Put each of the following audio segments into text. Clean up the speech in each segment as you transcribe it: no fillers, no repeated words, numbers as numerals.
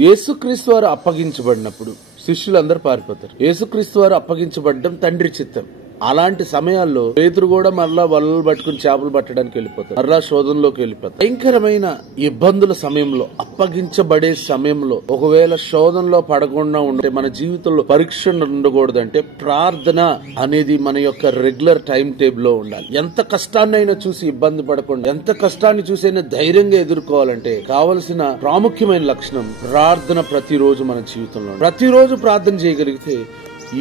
యేసుక్రీస్తు వారు అప్పగించబడినప్పుడు శిష్యులందరూ పారిపోతారు. యేసుక్రీస్తు వారు అప్పగించబడడం తండ్రి చిత్తం. అలాంటి సమయాల్లో పేతురు కూడా మరలా వలలు పట్టుకుని చేపలు పట్టడానికి వెళ్ళిపోతారు. మరలా శోధనలోకి వెళ్ళిపోతారు. భయంకరమైన ఇబ్బందుల సమయంలో, అప్పగించబడే సమయంలో ఒకవేళ శోధనలో పడకుండా ఉంటే మన జీవితంలో పరీక్ష ఉండకూడదంటే ప్రార్థన అనేది మన యొక్క రెగ్యులర్ టైం టేబుల్ లో ఉండాలి. ఎంత కష్టాన్నైనా చూసి ఇబ్బంది పడకుండా, ఎంత కష్టాన్ని చూసైనా ధైర్యంగా ఎదుర్కోవాలంటే కావలసిన ప్రాముఖ్యమైన లక్షణం ప్రార్థన. ప్రతిరోజు మన జీవితంలో ప్రతిరోజు ప్రార్థన చేయగలిగితే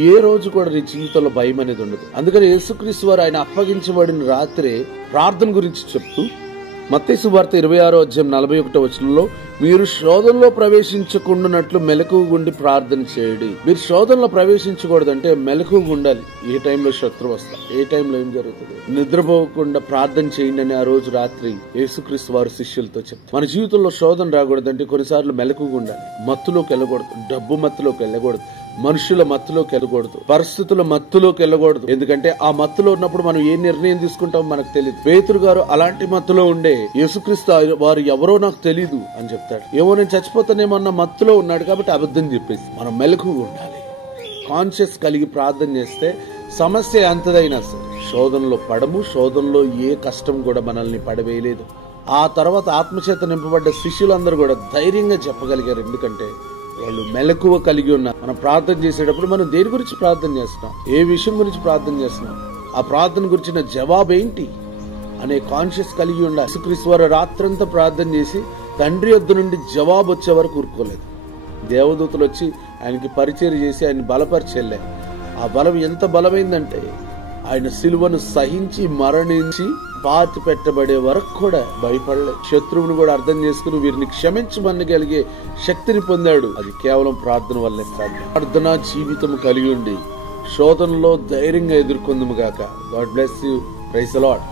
ఏ రోజు కూడా నీ జీవితంలో భయం అనేది ఉండదు. అందుకని యేసుక్రీస్తు వారు ఆయన అప్పగించబడిన రాత్రే ప్రార్థన గురించి చెప్తూ మత్తయి సువార్త 26:41 మీరు శోధనలో ప్రవేశించకుండానట్లు మెలకువగా ఉండి ప్రార్థన చేయండి. మీరు శోధనలో ప్రవేశించకూడదంటే మెలకువగా ఉండాలి. ఏ టైంలో శత్రువు వస్తా, ఏ టైంలో ఏం జరుగుతుంది, నిద్రపోకుండా ప్రార్థన చేయండి అని ఆ రోజు రాత్రి యేసుక్రీస్తు వారు శిష్యులతో చెప్తారు. మన జీవితంలో శోధన రాకూడదంటే కొన్నిసార్లు మెలకువగా ఉండాలి. మత్తులోకి వెళ్ళకూడదు, డబ్బు మత్తులోకి వెళ్ళకూడదు, మనుషుల మత్తులోకి వెళ్ళకూడదు, పరిస్థితుల మత్తులోకి వెళ్ళకూడదు. ఎందుకంటే ఆ మత్తులో ఉన్నప్పుడు మనం ఏ నిర్ణయం తీసుకుంటామో మనకు తెలియదు. పేతురు గారు అలాంటి మత్తులో ఉండే యేసుక్రీస్తు వారు ఎవరో నాకు తెలీదు అని చెప్తాడు. ఏమో నేను చచ్చిపోతానేమో అన్న మత్తులో ఉన్నాడు కాబట్టి అబద్ధం చెప్పేసి మనం మెలకువగా ఉండాలి. కాన్షియస్ కలిగి ప్రార్థన చేస్తే సమస్య ఎంతదైనా సరే శోధనలో పడము. శోధనలో ఏ కష్టం కూడా మనల్ని పడవేయలేదు. ఆ తర్వాత ఆత్మచేత నింపబడ్డ శిష్యులందరూ కూడా ధైర్యంగా చెప్పగలిగారు. ఎందుకంటే వాళ్ళు మెలకువ కలిగి ఉన్నారు. మనం ప్రార్థన చేసేటప్పుడు మనం దేని గురించి ప్రార్థన చేస్తున్నాం, ఏ విషయం గురించి ప్రార్థన చేస్తున్నాం, ఆ ప్రార్థన గురించిన జవాబు ఏంటి అనే కాన్షియస్ కలిగి ఉండాలి. యేసుక్రీస్తు వారు రాత్రంతా ప్రార్థన చేసి తండ్రి యొద్ద నుండి జవాబు వచ్చే వరకు ఊరుకోలేదు. దేవదూతలు వచ్చి ఆయనకి పరిచయం చేసి ఆయన బలపరిచెళ్ళే. ఆ బలం ఎంత బలమైందంటే ఆయన సిలువను సహించి మరణించి పాతి పెట్టబడే వరకు కూడా భయపడలేదు. శత్రువును కూడా అర్థం చేసుకుని వీరిని క్షమించమనగలిగే శక్తిని పొందాడు. అది కేవలం ప్రార్థన వల్లే సాధ్యం. ప్రార్థనా జీవితం కలిగి ఉండి శోధనలో ధైర్యంగా ఎదుర్కొందుము గాక. God bless you. Praise the lord.